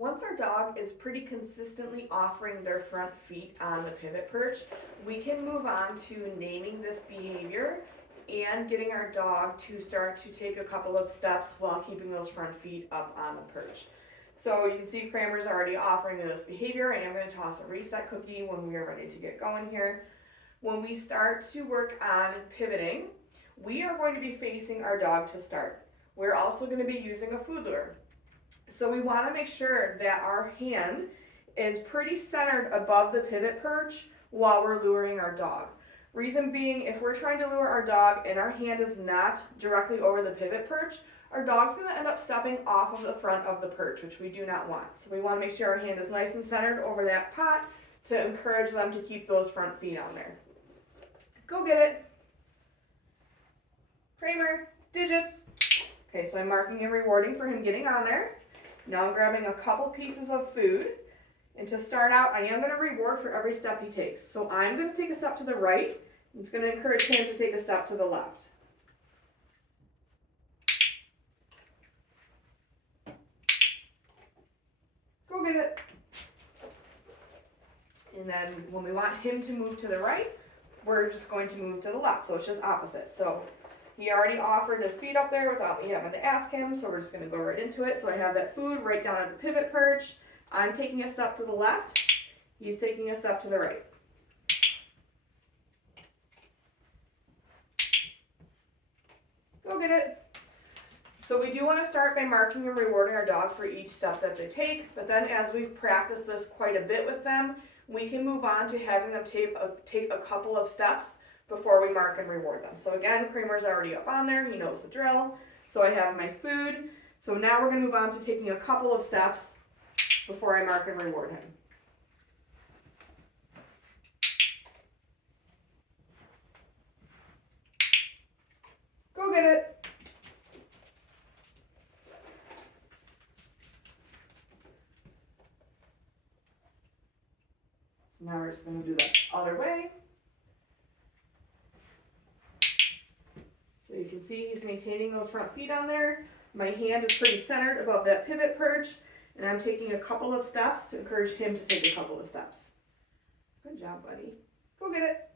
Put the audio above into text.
Once our dog is pretty consistently offering their front feet on the pivot perch, we can move on to naming this behavior and getting our dog to start to take a couple of steps while keeping those front feet up on the perch. So you can see Kramer's already offering this behavior. I am going to toss a reset cookie when we are ready to get going here. When we start to work on pivoting, we are going to be facing our dog to start. We're also going to be using a food lure. So we want to make sure that our hand is pretty centered above the pivot perch while we're luring our dog. Reason being, if we're trying to lure our dog and our hand is not directly over the pivot perch, our dog's going to end up stepping off of the front of the perch, which we do not want. So we want to make sure our hand is nice and centered over that pot to encourage them to keep those front feet on there. Go get it. Kramer, digits. Okay, so I'm marking and rewarding for him getting on there. Now I'm grabbing a couple pieces of food. And to start out, I am going to reward for every step he takes. So I'm going to take a step to the right. It's going to encourage him to take a step to the left. Go get it. And then when we want him to move to the right, we're just going to move to the left. So it's just opposite. So he already offered his feet up there without me having to ask him, so we're just going to go right into it. So I have that food right down at the pivot perch. I'm taking a step to the left. He's taking a step to the right. Go get it. So we do want to start by marking and rewarding our dog for each step that they take, but then as we've practiced this quite a bit with them, we can move on to having them take a couple of steps before we mark and reward them. So again, Kramer's already up on there. He knows the drill. So I have my food. So now we're going to move on to taking a couple of steps before I mark and reward him. Go get it. So now we're just going to do that other way. So you can see he's maintaining those front feet on there. My hand is pretty centered above that pivot perch, and I'm taking a couple of steps to encourage him to take a couple of steps. Good job, buddy. Go get it.